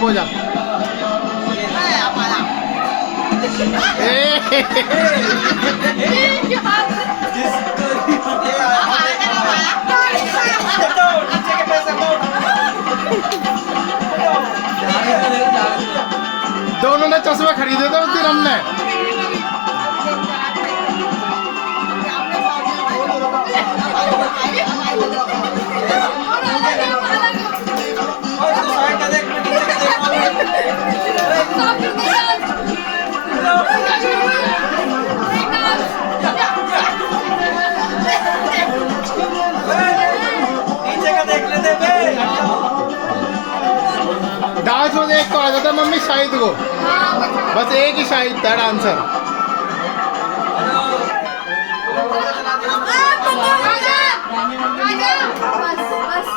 चुप हो जा। दोनों ने चश्मे खरीदे थे उस दिन हमने। डांस में एक तो आ जाता मम्मी शाहिद को, बस एक ही शाहिद था डांसर। बस बस